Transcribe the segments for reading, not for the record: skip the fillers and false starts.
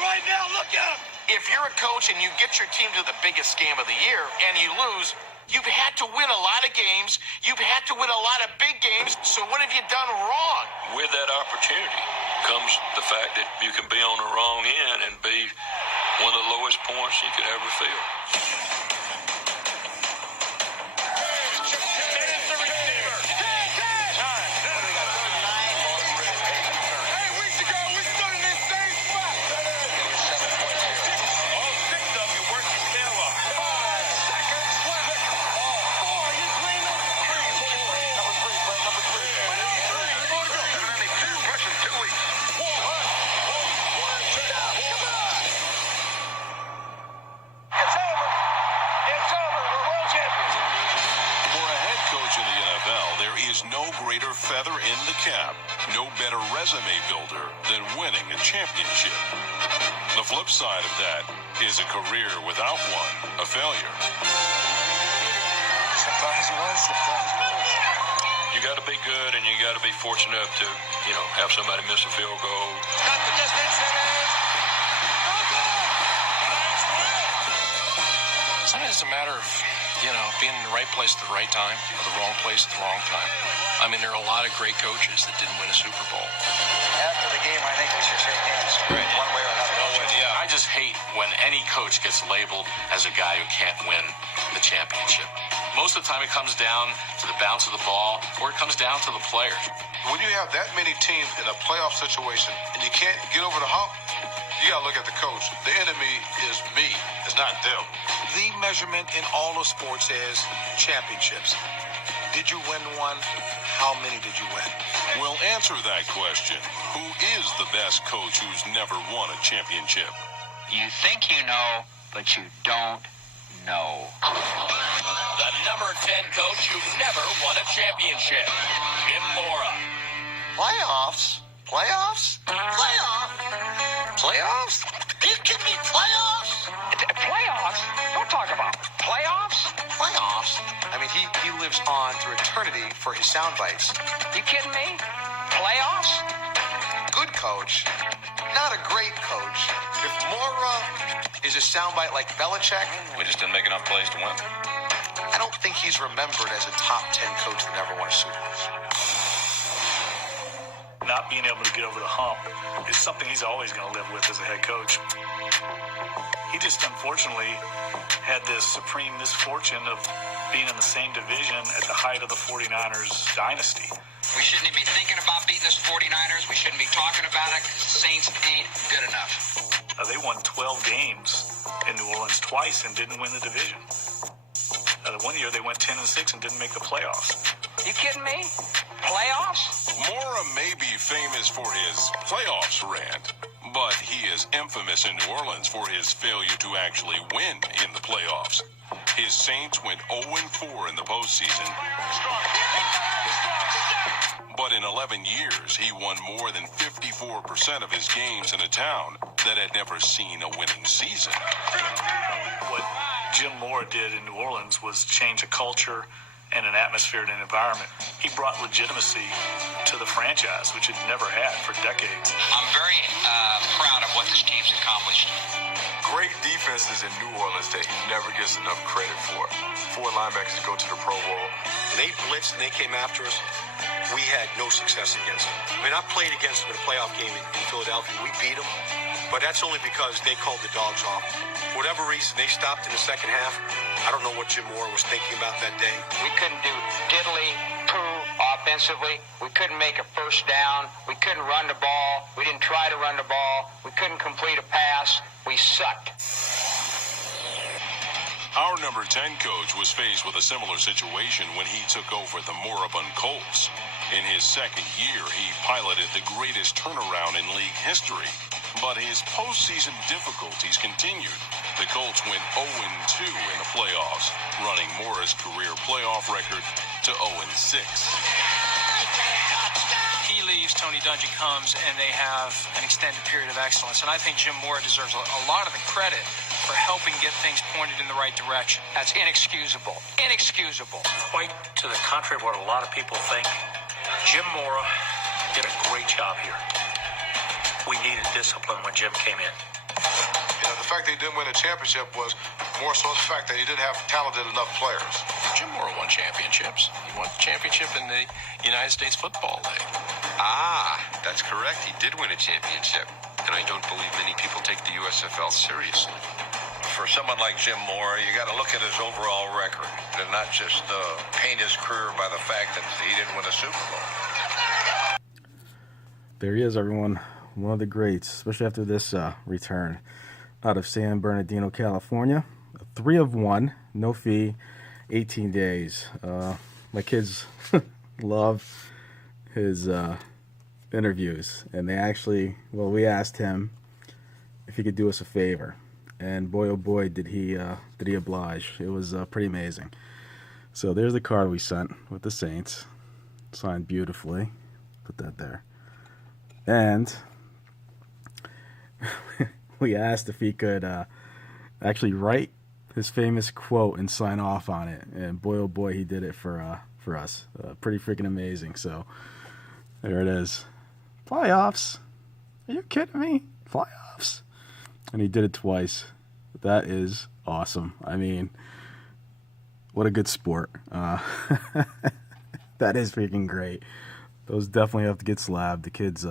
right now. Look at him. If you're a coach and you get your team to the biggest game of the year and you lose, you've had to win a lot of games. You've had to win a lot of big games. So what have you done wrong? With that opportunity comes the fact that you can be on the wrong end and be one of the lowest points you could ever feel. No greater feather in the cap, no better resume builder than winning a championship. The flip side of that is a career without one, a failure. Surprise was. You got to be good, and you got to be fortunate enough to, have somebody miss a field goal. Got the distance. Sometimes it's a matter of, being in the right place at the right time, or the wrong place at the wrong time. I mean, there are a lot of great coaches that didn't win a Super Bowl. After the game, I think we should shake hands, one way or another. I just hate when any coach gets labeled as a guy who can't win the championship. Most of the time it comes down to the bounce of the ball, or it comes down to the players. When you have that many teams in a playoff situation and you can't get over the hump, you got to look at the coach. The enemy is me. It's not them. The measurement in all of sports is championships. Did you win one? How many did you win? We'll answer that question. Who is the best coach who's never won a championship? You think you know, but you don't know. The number 10 coach who never won a championship, Jim Mora. Playoffs? Playoffs? Playoffs? Are you kidding me? Playoffs? Playoffs? Don't talk about playoffs. Playoffs? I mean, he lives on through eternity for his sound bites. You kidding me? Playoffs? Good coach, not a great coach. If Mora is a soundbite like Belichick, We just didn't make enough plays to win. I don't think he's remembered as a top 10 coach that never won a Super Bowl. Not being able to get over the hump is something he's always going to live with as a head coach. He just unfortunately had this supreme misfortune of being in the same division at the height of the 49ers dynasty. We shouldn't be thinking about beating this 49ers. We shouldn't be talking about it because the Saints ain't good enough. They won 12 games in New Orleans twice and didn't win the division. The one year they went 10-6 and didn't make the playoffs. You kidding me? Playoffs? Mora may be famous for his playoffs rant, but he is infamous in New Orleans for his failure to actually win in the playoffs. His Saints went 0-4 in the postseason, but in 11 years, he won more than 54% of his games in a town that had never seen a winning season. What Jim Mora did in New Orleans was change a culture and an atmosphere and an environment. He brought legitimacy to the franchise, which it never had for decades. I'm very proud of what this team's accomplished. Great defenses in New Orleans that he never gets enough credit for. 4 linebackers go to the Pro Bowl. When they blitzed and they came after us, we had no success against them. I mean, I played against them in a playoff game in Philadelphia. We beat them, but that's only because they called the dogs off. For whatever reason, they stopped in the second half. I don't know what Jim Mora was thinking about that day. We couldn't do diddly-poo offensively. We couldn't make a first down. We couldn't run the ball. We didn't try to run the ball. We couldn't complete a pass. We sucked. Our number 10 coach was faced with a similar situation when he took over the moribund Colts. In his second year, he piloted the greatest turnaround in league history, but his postseason difficulties continued. The Colts went 0-2 in the playoffs, running Mora's career playoff record to 0-6. He leaves, Tony Dungy comes, and they have an extended period of excellence. And I think Jim Mora deserves a lot of the credit for helping get things pointed in the right direction. That's inexcusable. Inexcusable. Quite to the contrary of what a lot of people think, Jim Mora did a great job here. We needed discipline when Jim came in. The fact that he didn't win a championship was more so the fact that he didn't have talented enough players. Jim Mora won championships. He won the championship in the United States Football League. Ah, that's correct. He did win a championship. And I don't believe many people take the USFL seriously. For someone like Jim Mora, you got to look at his overall record and not just paint his career by the fact that he didn't win a Super Bowl. There he is, everyone. One of the greats, especially after this return out of San Bernardino, California. 3 of 1, no fee, 18 days. My kids love his interviews, and they actually, well, we asked him if he could do us a favor, and boy, oh boy, did he oblige. It was pretty amazing. So there's the card we sent with the Saints, signed beautifully. Put that there. And we asked if he could actually write his famous quote and sign off on it. And boy, oh boy, he did it for us. Pretty freaking amazing. So there it is. Playoffs? Are you kidding me? Playoffs? And he did it twice. That is awesome. I mean, what a good sport. That is freaking great. Those definitely have to get slabbed. The kids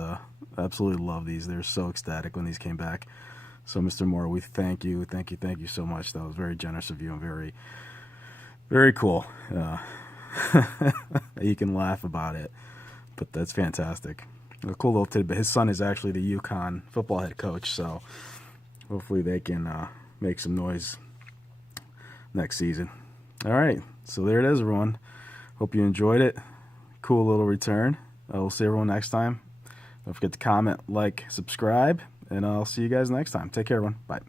absolutely love these. They're so ecstatic when these came back. So, Mr. Moore, we thank you so much. That was very generous of you and very, very cool. You can laugh about it, but that's fantastic. A cool little tidbit. His son is actually the UConn football head coach, so hopefully they can make some noise next season. All right, so there it is, everyone. Hope you enjoyed it. Cool little return. We'll see everyone next time. Don't forget to comment, like, subscribe, and I'll see you guys next time. Take care, everyone. Bye.